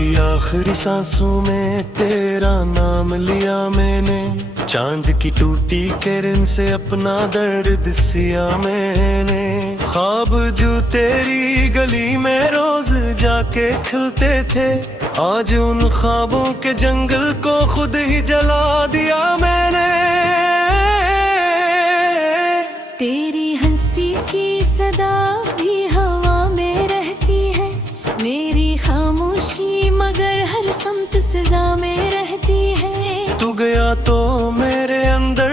मेरी आखिरी सांसों में तेरा नाम लिया मैंने, चांद की टूटी किरण से अपना दर्द दिसिया मैंने। ख्वाब जो तेरी गली में रोज जाके खिलते थे, आज उन ख्वाबों के जंगल को खुद ही जला दिया मैंने। तेरी हंसी की सदा भी हवा में रहती है, मेरी खामोशी मगर हर समत सजा में रहती है। तू गया तो मेरे अंदर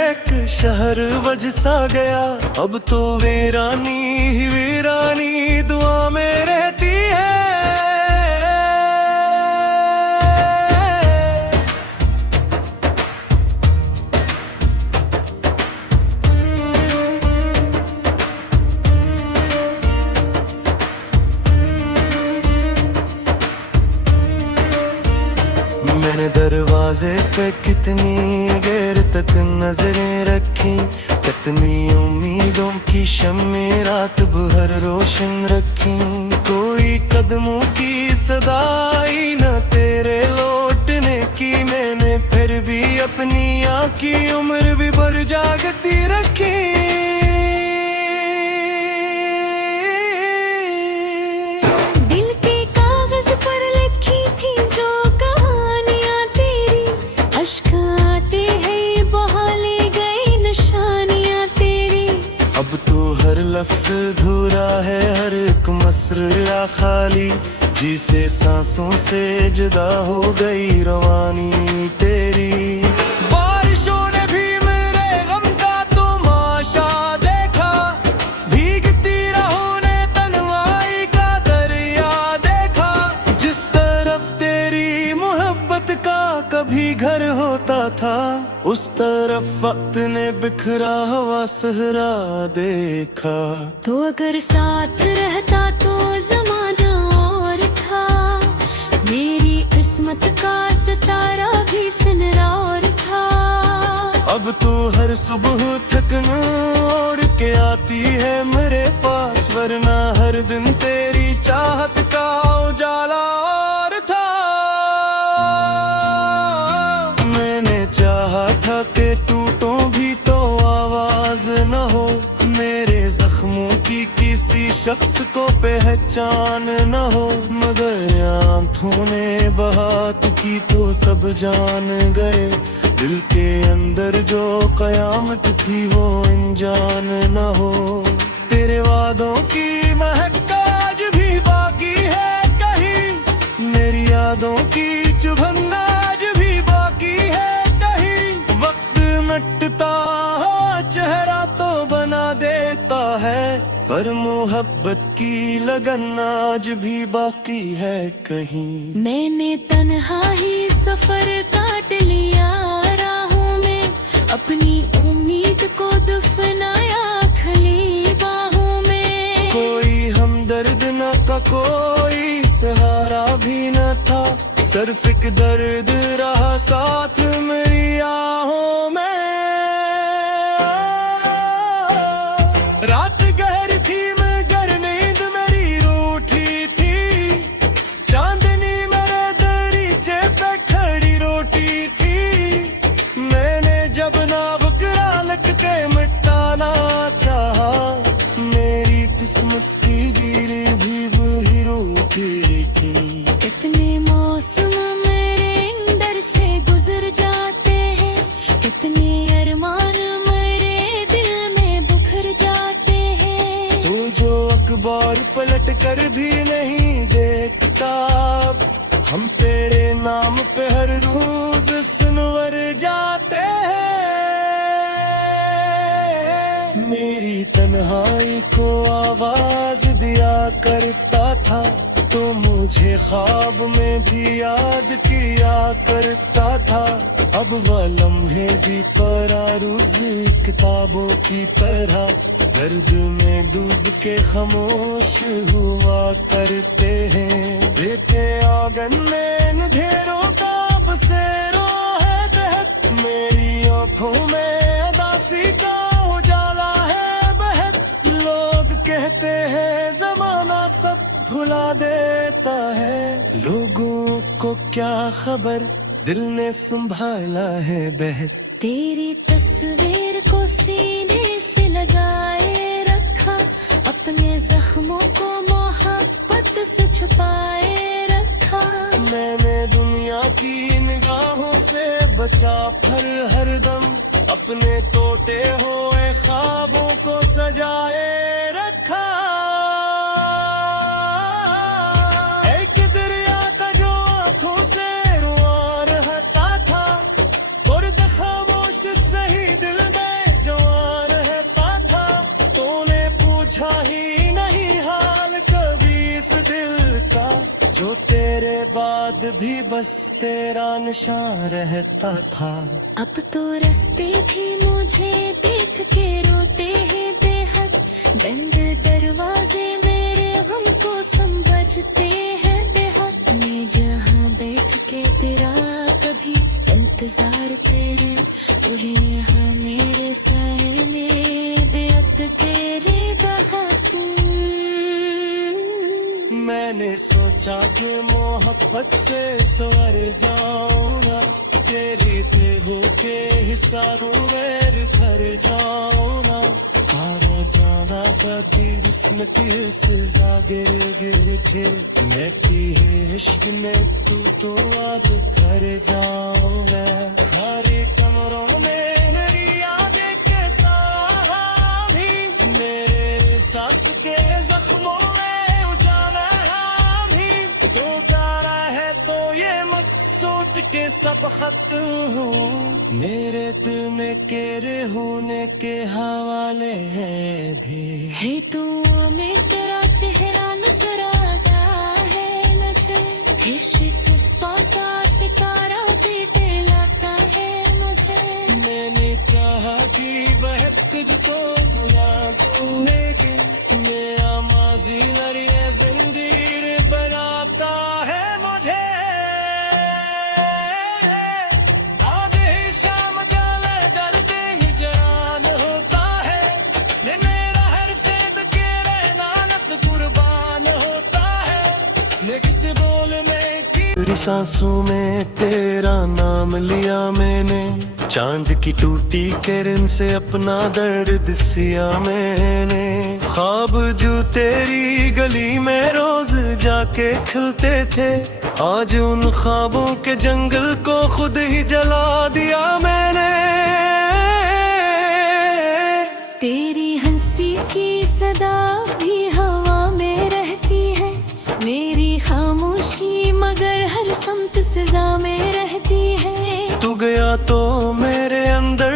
एक शहर बज सा गया, अब तो वीरानी ही वीरानी दुआ में रहती है। मैंने दरवाजे पे कितनी देर तक नजरें रखी, कितनी उम्मीदों की शम्में रात भर रोशन रखी। कोई कदमों की सदाई न तेरे लौटने की, मैंने फिर भी अपनी आँखी उम्र भी भर जागती रखी। अब तो हर लफ्ज अधूरा है, हर एक मसला खाली, जिसे सांसों से जुदा हो गई रवानी तेरी। बारिशों ने भी मेरे गम का तमाशा देखा, भीगती राहों ने तन्हाई का दरिया देखा। जिस तरफ तेरी मोहब्बत का कभी घर होता था, उस तरफ वक्त ने बिखरा हुआ सहरा देखा। तो अगर साथ रहता तो जमाना और था, मेरी किस्मत का सितारा भी सनरा और था। अब तो हर सुबह थकन ओढ़ के आती है मेरे पास, वरना हर दिन तेरी चाहत का उजाला और था। मैंने चाहा था कि टूटों भी तो आवाज न हो, मेरे जख्मों की किसी शख्स को पहचान न हो। मगर आंखों ने बात की तो सब जान गए, दिल के अंदर जो कयामत थी वो अनजान न हो। तेरे वादों की महक आज भी बाकी है कहीं, मेरी यादों की चुभन आज भी बाकी है कहीं। वक्त मिटता चेहरा तो बना देता है, पर मोहब्बत की लगन आज भी बाकी है कहीं। मैंने तन्हा ही सफर काट लिया राहों में, अपनी उम्मीद को दफनाया खली बाहों में। कोई हमदर्द न का कोई सहारा भी न था, सिर्फ एक दर्द रहा साथ मेरी आहों में। रात गहरी थी मगर नींद मेरी रूठी थी, चांदनी मेरे दरीचे पे खड़ी रोटी थी। मैंने जब ना बुकरा लग के मिटाना चाहा, मेरी किस्मत की गिरी भी वही रूठी थी। कितने मौसम मेरे अंदर से गुजर जाते हैं, कितने अरमान मेरे दिल में बिखर जाते हैं। तू जो अखबार पलट कर भी नहीं देखता, हम तेरे नाम पे हर रोज सुनवर जाते हैं। मेरी तन्हाई को आवाज दिया करता था, तो मुझे ख्वाब में भी याद किया करता था। अब वह लम्हे भी परारूज़ किताबों की तरह, दर्द में डूब के खामोश हुआ करते हैं। देते आंगन में अंधेरों का बसेरो है दहक, मेरी आंखों में अदासी का उजाला है बहक। लोग कहते हैं जमाना सब भुला देता है। लोगों को क्या खबर, दिल ने संभाला है बहर। तेरी तस्वीर को सीने से लगाए रखा, अपने जख्मों को मोहब्बत से छुपाए रखा। मैंने दुनिया की निगाहों से बचा फिर हरदम, अपने टूटे हुए ख्वाबों को सजाए रखा। एक दरिया का जो आंखों से रुआ रहता था, गुर्द खामोश सही दिल में जवान रहता था। तूने पूछा ही नहीं हाल कभी इस दिल का, जो तेरे बाद भी बस तेरा निशान रहता था। अब तो रास्ते भी मुझे देख के रोते हैं बेहद, बंद दरवाजे मेरे हमको समझते हैं बेहद। मैं जहाँ बैठ के तेरा कभी इंतजार तेरे, तू है यहाँ मेरे सर में बेअत तेरे बहात। मैंने सोचा कि मोहब्बत से सवर जाऊंगा, तेरी देहों के हिसारों में घर जाऊंगा। मारा जाना कभी जिस्म की सजा गिर गिर के, मैं तेरे इश्क में तू याद कर जाऊंगा। खाली कमरों में मेरी यादें के सहारा भी, मेरे सांस के जख्मों में सोच के सब खत हूँ, मेरे दिल में तेरे होने के हवाले है भी। है तू में तेरा चेहरा नजर आता है मुझे, शिकस्तों सा सितारा भी दिलाता है मुझे। मैंने चाहा कि बहक तुझको बुला दूं, लेकिन मेरा माजी नरिया जिंदगी बनाता है मुझे। तेरी सांसों में तेरा नाम लिया मैंने, चांद की टूटी किरण से अपना दर्द दिसिया मैंने। ख्वाब जो तेरी गली में रोज जाके खिलते थे, आज उन ख्वाबों के जंगल को खुद ही जला दिया मैंने। तेरी हंसी की सदा भी हवा में रहती है, मेरी खामोशी मगर हर समत सजा में रहती है। तू गया तो मेरे अंदर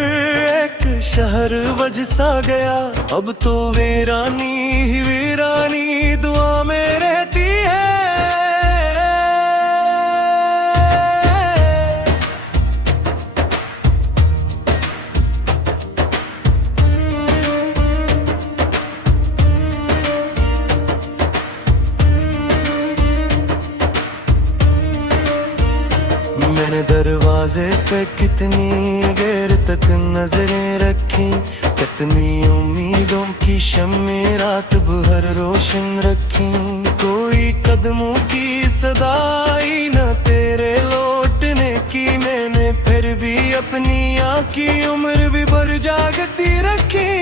एक शहर बज सा गया, अब तो वीरानी ही वीरानी दुआ में रहती है। मैंने दरवाजे पे कितनी देर तक नजरें रखी, कितनी उम्मीदों की शम्में रात भर रोशन रखी। कोई कदमों की सदाई न तेरे लौटने की, मैंने फिर भी अपनी आँखी उम्र भी भर जागती रखी।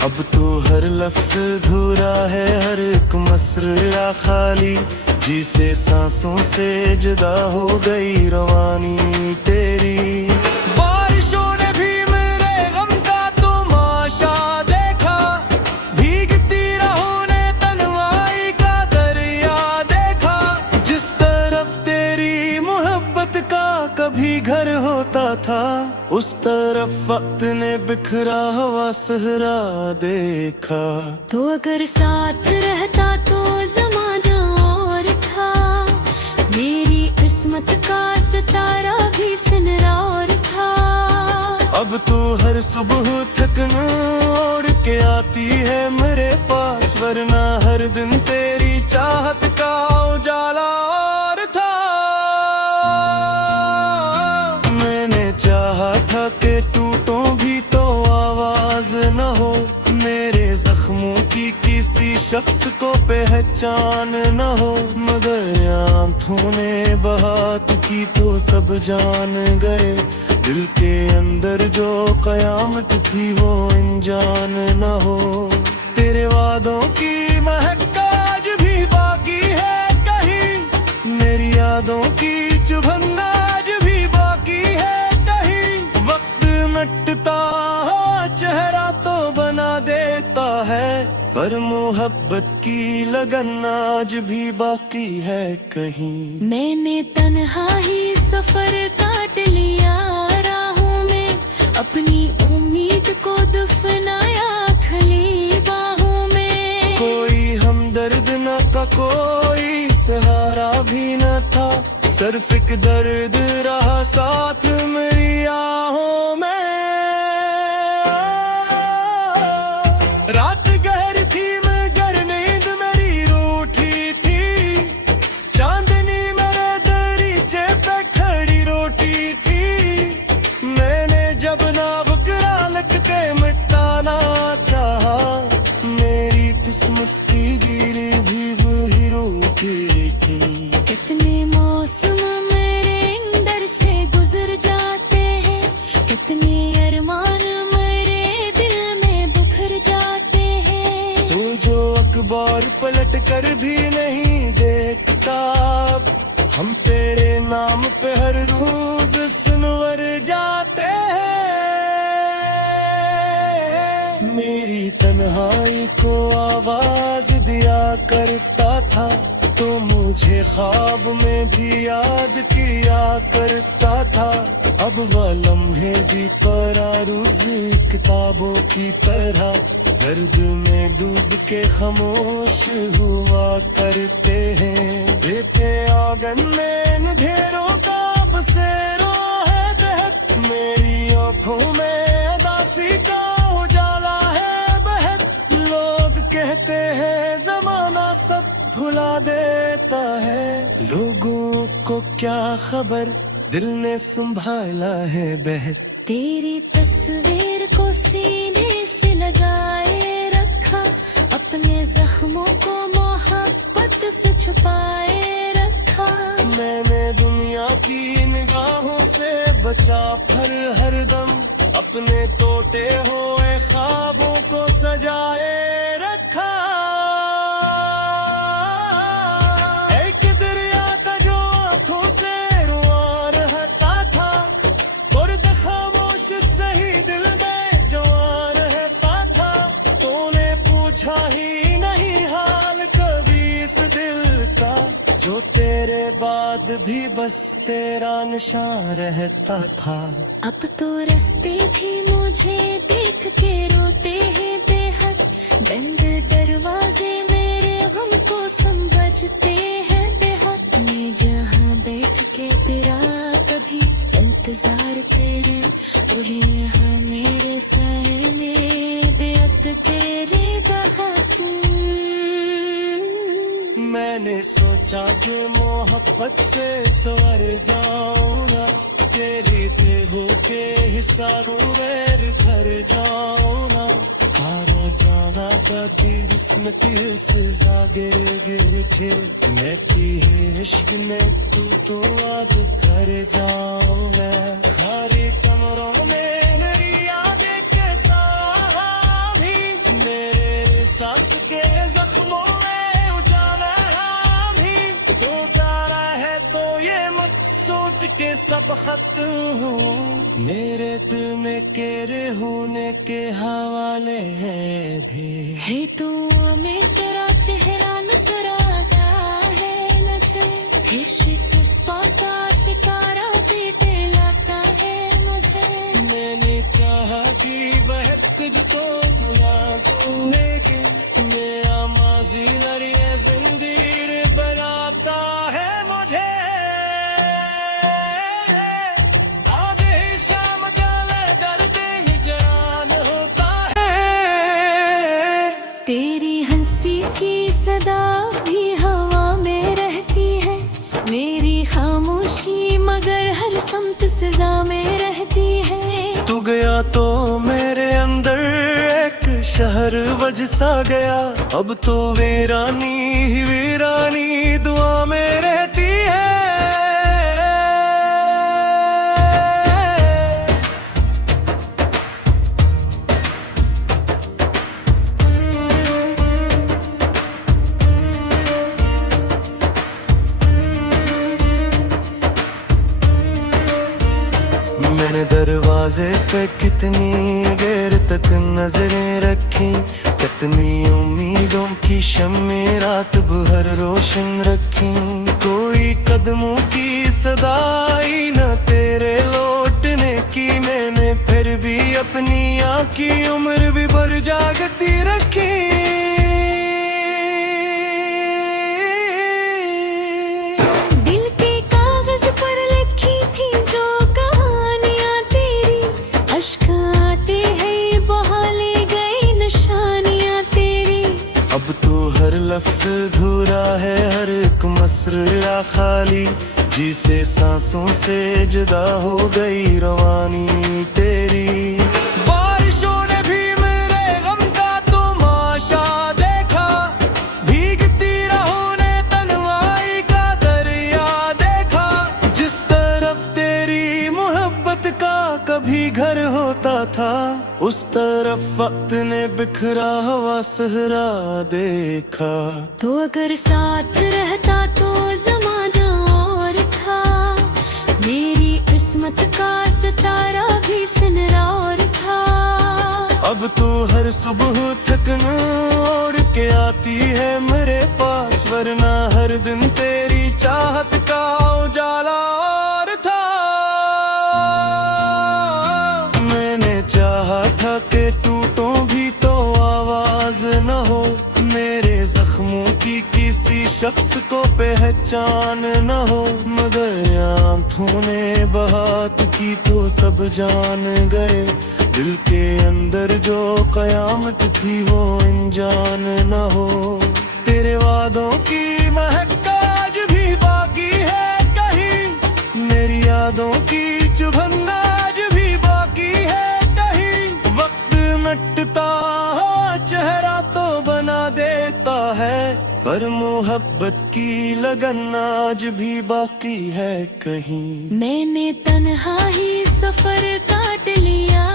अब तो हर लफ्ज अधूरा है, हर एक मसला खाली, जिसे सांसों से जुदा हो गई रवानी तेरी। बारिशों ने भी मेरे गम का तमाशा देखा, भीगती राहों ने तन्हाई का दरिया देखा। जिस तरफ तेरी मोहब्बत का कभी घर होता था, उस तरफ वक्त ने बिखरा हुआ सहरा देखा। तो अगर साथ रहता तो जमाना और था, मेरी किस्मत का सितारा भी सनरा और था। अब तो हर सुबह थकन ओढ़ के आती है मेरे पास, वरना हर दिन तेरी चाह किसी शख्स को पहचान न हो, मगर आंखों ने बात की तो सब जान गए। दिल के अंदर जो कयामत थी वो अनजान न हो। तेरे वादों की महक आज भी बाकी है कहीं, मेरी यादों की चुभन आज भी बाकी है कहीं। वक्त मिटता चेहरा तो बना देता है, पर मोहब्बत की लगन आज भी बाकी है कहीं। मैंने तन्हा ही सफर काट लिया राहों में, अपनी उम्मीद को दफनाया खली बाहों में। कोई हमदर्द न का कोई सहारा भी न था, सिर्फ एक दर्द रहा साथ मेरी आहों में। रात गहरी थी मगर नींद मेरी रूठी थी, चांदनी मेरे दरीचे पे खड़ी रोटी थी। मैंने जब ना बुकरा लगते मिटाना चाहा, मेरी किस्मत की गिरी भी वही रोटी थी। कितने मौसम मेरे अंदर से गुजर जाते हैं, कितने अरमान मेरे दिल में बिखर जाते हैं। तू जो अखबार पलट कर भी नहीं देखता, हम तेरे नाम पे हर रोज सुनवर जाते हैं। मेरी तन्हाई को आवाज दिया करता था, तो मुझे ख्वाब में भी याद किया करता था। अब वह लम्हे भी करारूज किताबों की तरह दर्द में डूब के खामोश हुआ करते हैं। देते आंगन में अंधेरों का बसेरा है बहक, मेरी आंखों में उदासी का उजाला है बहक। लोग कहते हैं जमाना सब भुला देता है, लोगों को क्या खबर दिल ने संभाला है बहक। तेरी तस्वीर को सीने से लगाए रखा, अपने जख्मों को मोहब्बत से छुपाए रखा। मैंने दुनिया की निगाहों से बचा पर हर दम, अपने टूटे हुए ख्वाबों को सजाए रखा। एक दरिया का जो आंखों से रुआ रहता था, कुर्द खामोश सही दिल में जवान रहता था। तूने पूछा ही नहीं हाल कभी इस दिल का, जो तेरे बाद भी बस तेरा निशान रहता था। अब तो रास्ते भी मुझे देख के रोते हैं बेहद, बंद दरवाजे मेरे हमको समझते हैं बेहद। मैं जहाँ बैठ के तेरा कभी इंतजार करे, उड़े यहाँ मेरे सर में बेअत तेरे बहात। मैंने सोचा कि मोहब्बत से सवर जाऊंगा, तेरी थे होके हिसारों वैर कर जाऊंगा। खाना जाना कभी किस्मत सजा गिर गिर के, लेती है इश्क में तू तो याद कर जाऊंगा। खाली कमरों में मेरी यादें के सहारा भी, मेरे सांस के जख्मों में सोच के सब खत हूँ, मेरे दिल में तेरे होने के हवाले है भी। है तू में तेरा चेहरा नजर आता है मुझे, इश्क़ सा सितारा पीटे लाता है मुझे। मैंने चाहा कि बहक तुझको बुला दूं, लेकिन मेरा माजी नरिये ज़ंजीर बनाता है मुझे। तेरी हंसी की सदा भी हवा में रहती है, मेरी खामोशी मगर हर समत सजा में रहती है। तू गया तो मेरे अंदर एक शहर बज सा गया, अब तो वीरानी ही वीरानी दुआ में रहती है। मैंने दरवाजे पे कितनी देर तक नजरें रखी, कितनी उम्मीदों की शम्में रात भर रोशन रखी। कोई कदमों की सदाई न तेरे लौटने की, मैंने फिर भी अपनी आँखी उम्र भी भर जागती रखी। दिल के कागज पर लिखी थी जो कहानियां तेरी, अश्क आते हैं बहा ले गई निशानियां तेरी। अब तो हर लफ्ज अधूरा है, हर एक मसला खाली, जिसे सांसों से जुदा हो गई रवानी तेरी। बारिशों ने भी मेरे गम का तमाशा देखा, भीगती राहों ने तन्हाई का दरिया देखा। जिस तरफ तेरी मोहब्बत का कभी घर होता था, उस तरफ वक्त ने बिखरा हुआ सहरा देखा। तो अगर साथ रहता तो जमाना और था, मेरी किस्मत का सितारा भी सनरा और था। अब तो हर सुबह थकन ओढ़ के आती है मेरे पास, वरना हर दिन तेरी चाहत का उजाला और था। मैंने चाहा था कि टूटूं भी तो आवाज न हो, मेरे जख्मों की किसी शख्स को पहचान न हो। मगर आंखों ने बात की तो सब जान गए, दिल के अंदर जो कयामत थी वो अनजान न हो। तेरे वादों की महक आज भी बाकी है कहीं, मेरी यादों की चुभन आज भी बाकी है कहीं। वक्त मिटता चेहरा तो बना देता है, पर मोहब्बत की लगन आज भी बाकी है कहीं। मैंने तन्हा ही सफर काट लिया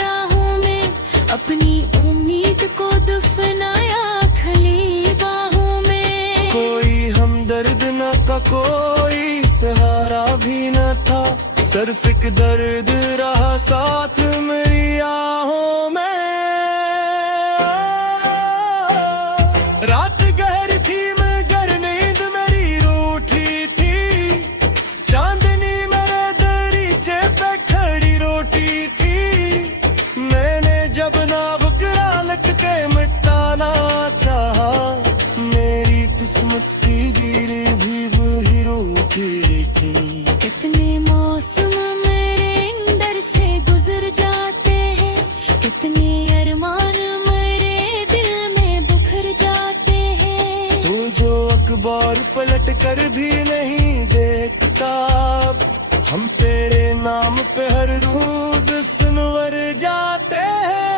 राहों में, अपनी उम्मीद को दफनाया खली बाहों में। कोई हमदर्द न का कोई सहारा भी न था, सिर्फ एक दर्द रहा साथ मेरी आहों में। रात गहरी थी मगर नींद मेरी रूठी थी, चांदनी मेरे दरीचे पे खड़ी रोटी थी। मैंने जब ना बुकरा लग के मिटाना चाहा, मेरी किस्मत की गिरी भी वही रोटी थी। कितने मौसम मेरे अंदर से गुजर जाते हैं, कितने अरमान मेरे दिल में बिखर जाते हैं। तू जो अखबार पलट कर भी नहीं देखता, हम तेरे नाम पे हर रोज सुनवर जाते हैं।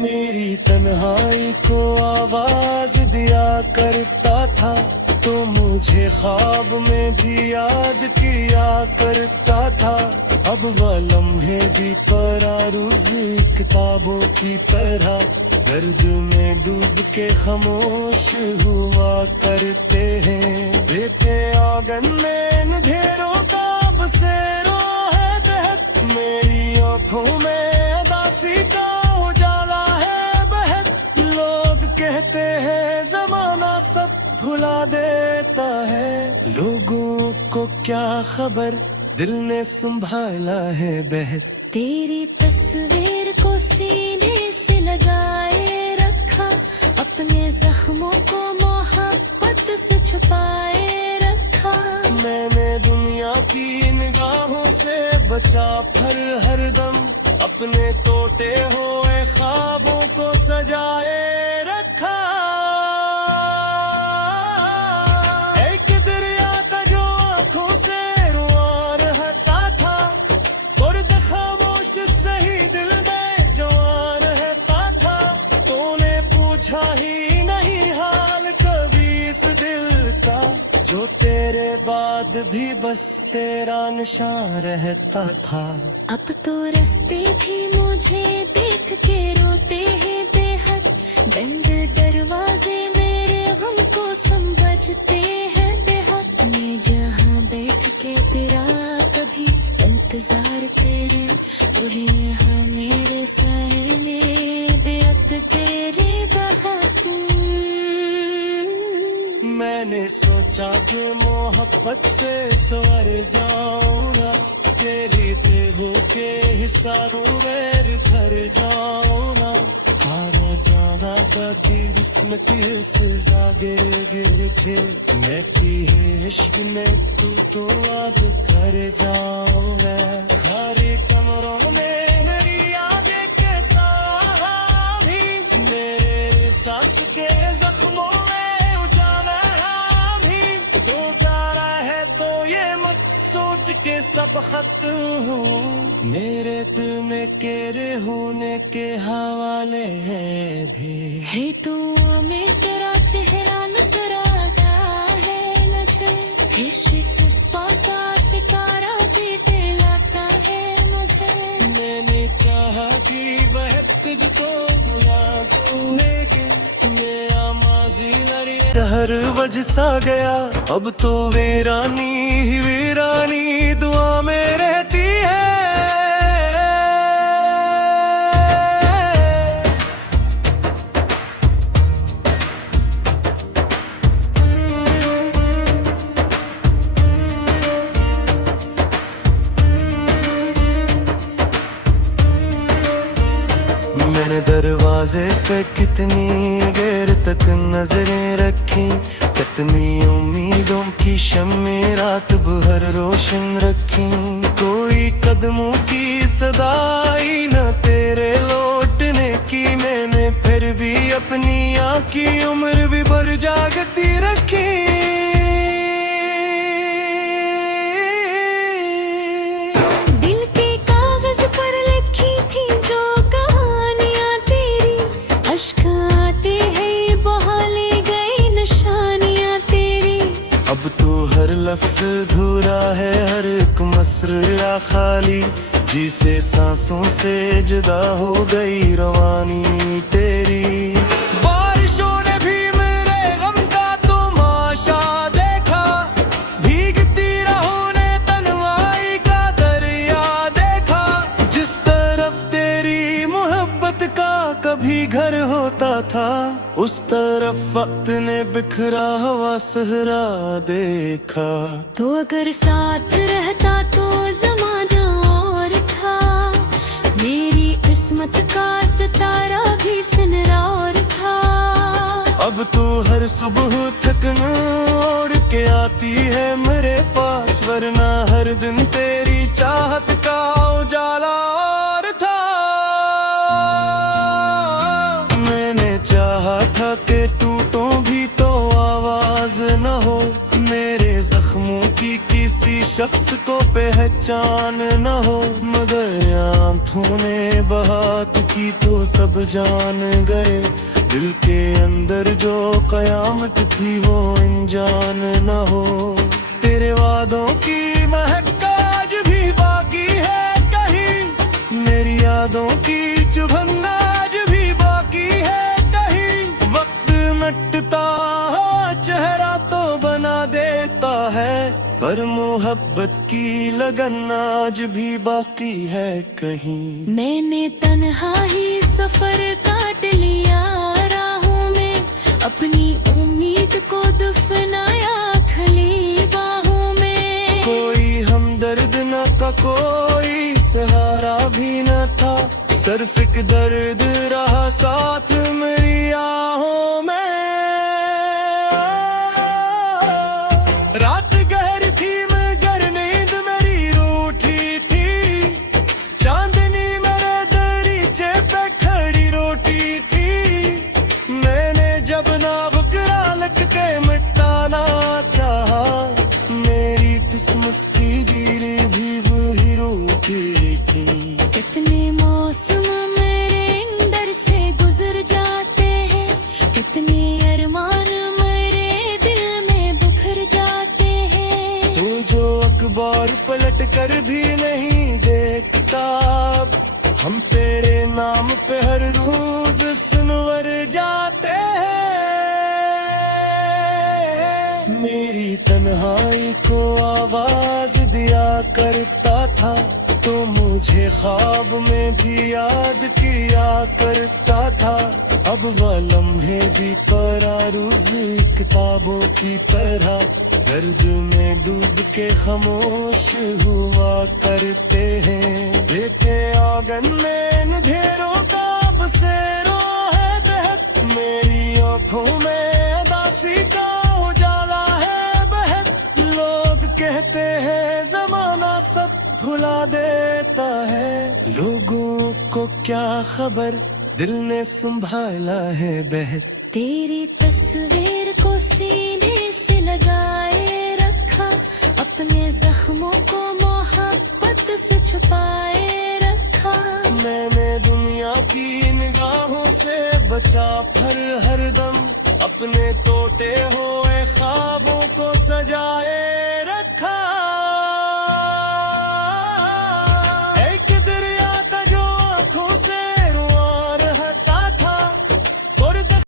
मेरी तन्हाई को आवाज दिया करता था, तो मुझे ख्वाब में भी याद किया करता था। अब वह लम्हे भी परारूज़ किताबों की तरह, दर्द में डूब के खामोश हुआ करते हैं। देते आंगन में अंधेरों का बसेरो है बहक, मेरी आंखों में अदासी का उजाला है बहक। लोग कहते हैं जमाना सब भुला देता है, लोगों को क्या खबर दिल ने संभाला है बहक। तेरी तस्वीर को सीने से लगाए रखा, अपने जख्मों को मोहब्बत से छुपाए रखा। मैंने दुनिया की निगाहों से बचा फिर हर दम, अपने टूटे हुए ख्वाबों को सजाए रखा। एक दरिया का जो आंखों से रुआ रहता था, और खामोश सही दिल में जो पूछा ही नहीं हाल कभी इस दिल का, जो तेरे बाद भी बस तेरा निशान रहता था। अब तो रास्ते भी मुझे देख के रोते हैं बेहद, बंद दरवाजे मेरे गम को समझते हैं बेहद। मैं जहाँ बैठ के तेरा कभी इंतजार तेरे, तू है यहाँ मेरे सर में बेअत तेरे बहात। मैंने सोचा कि मोहब्बत से सवर जाऊंगा, तेरी देहों के हिसारों में घर जाऊंगा। मारा जाना का की किस्मत सजा गिर गिर के, मैं की इश्क में तू तो याद कर जाऊंगा। खाली कमरों में मेरी यादें के सहारा भी, मेरे सांस के जख्मों में सोच के सब खत हूँ, मेरे दिल में तेरे होने के हवाले हैं भी। है तू में तेरा चेहरा नजर आता है नजर, शिकस्ता सा सितारा भी दिलाता है मुझे। मैंने चाहा कि बहक तुझको बुला दूं, लेकिन मेरा माजी हर वज सा गया। अब तो वीरानी ही वीरानी दुआ में रहती है। मैंने दरवाजे पे कितनी देर तक नजरें रखी, कितनी उम्मीदों की शम्में रात भर रोशन रखी। कोई कदमों की सदाई न तेरे लौटने की, मैंने फिर भी अपनी आँखी उम्र भी भर जागती रखी। अब तो हर लफ्ज अधूरा है, हर एक मसला खाली, जिसे सांसों से जुदा हो गई रवानी तेरी। बारिशों ने भी मेरे गम का तमाशा देखा, भीगती राहों ने तन्हाई का दरिया देखा। जिस तरफ तेरी मोहब्बत का कभी घर होता था, उस तरफ वक्त ने बिखरा हुआ सहरा देखा। तो अगर साथ रहता तो जमाना और था, मेरी किस्मत का सितारा भी सनरा और था। अब तो हर सुबह थकन ओढ़ के आती है मेरे पास, वरना हर दिन तेरी चाहत का उजाला और था। मैंने चाहा था कि टूटूं भी तो आवाज न हो, मेरे जख्मों की किसी शख्स को पहचान न हो। मगर आंखों ने बात की तो सब जान गए, दिल के अंदर जो कयामत थी वो अनजान न हो। तेरे वादों की महक आज भी बाकी है कहीं, मेरी यादों की चुभन आज भी बाकी है कहीं। वक्त मिटता चेहरा तो बना देता है, पर मोहब्बत की लगन आज भी बाकी है कहीं। मैंने तन्हा ही सफर काट लिया राहों में, अपनी उम्मीद को दफनाया खली बाहों में। कोई हमदर्द न का कोई सहारा भी न था, सिर्फ एक दर्द रहा साथ मेरी आहों में। रात गहरी थी मगर नींद मेरी रूठी थी, चांदनी मेरे दरीचे पे खड़ी रोटी थी। आते हैं। मेरी तन्हाई को आवाज दिया करता था, तो मुझे ख्वाब में भी याद किया करता था। अब वह लम्हे भी करारूज़ किताबों की तरह दर्द में डूब के खामोश हुआ करते हैं। देते आंगन में अंधेरों का बसेरो है बहक, मेरी आंखों में उदासी का उजाला है बहक। लोग कहते हैं जमाना सब भुला देता है, लोगों को क्या खबर दिल ने संभाला है बहक। तेरी तस्वीर को सीने से लगाए रखा, अपने जख्मों को मोहब्बत से छुपाए रखा। मैंने दुनिया की निगाहों से बचा फिर हर दम, अपने टूटे हुए ख्वाबों को सजाए